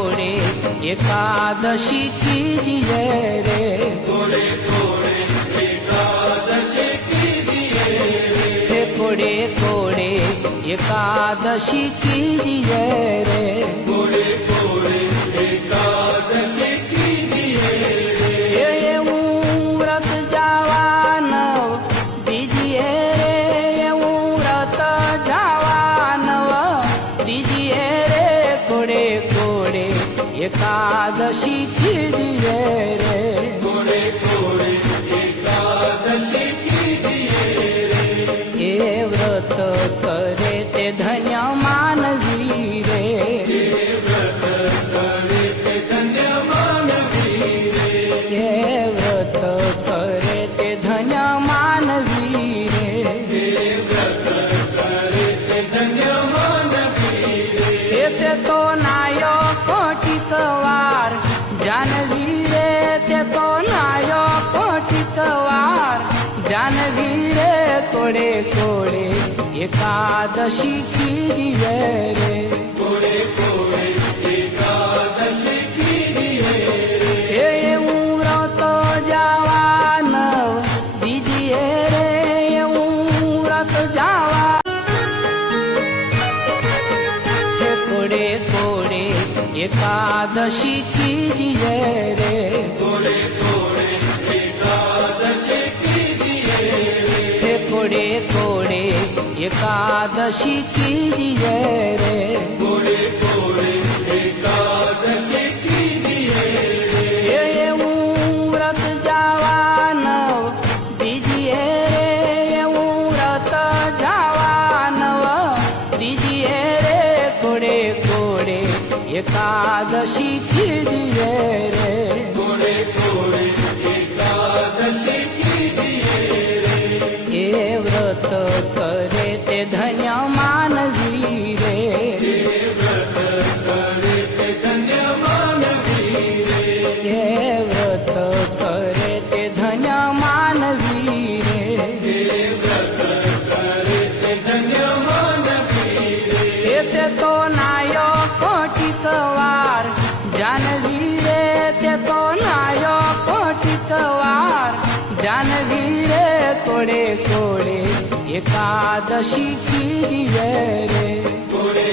कोड़े एकादशी कीजिए रे, कोड़े कोड़े एकादशी कीजिए रे, कोड़े कोड़े एकादशी कीजिए रे, कोड़े कोड़े एकादशी कीजिए रे, व्रत जावान दीजिए रे, व्रत जावान दीजिए रे, कोड़े कोड़े एकादशी कीजिए रे, कोड़े कोड़े एकादशी कीजिए रे, ये व्रत करे ते धन्य मानवी रे, ये व्रत करे ते धन्य मानवी रे, ये व्रत करे ते धन्य मानवी रे, ये व्रत करे ते धन्य मानवी रे, ते तो नायो कोटिक वार जानवी रे, ते तो नायो कोटिक वार जानवी रे, कोड़े कोड़े एकादशी कीजिए रे, कोड़े कोड़े एकादशी कीजिए रे, ये व्रत जावान दीजिए रे, ये व्रत जावा, कोड़े कोड़े एकादशी कीजिए रे, कोड़े कोड़े एकादशी कीजिए रे, कोड़े कोड़े एकादशी कीजिए रे, कोड़े कोड़े एकादशी कीजिए रे, ये व्रत जावान दीजिए रे, ये व्रत जावान दीजिए रे, कोड़े कोड़े एकादशी कीजिए रे, कोड़े कोड़े एकादशी कीजिए रे, ये व्रत करे ते धन्य मानवी रे, ये व्रत करे ते धन्य मानवी रे, ये व्रत करे ते धन्य मानवी रे, ये व्रत करे ते धन्य मानवी रे, ते तो नायो कोटिक वार जानवी रे, ते तो नायो कोटिक वार जानवी रे, कोड़े कोड़े एकादशी कीजिए रे, कोड़े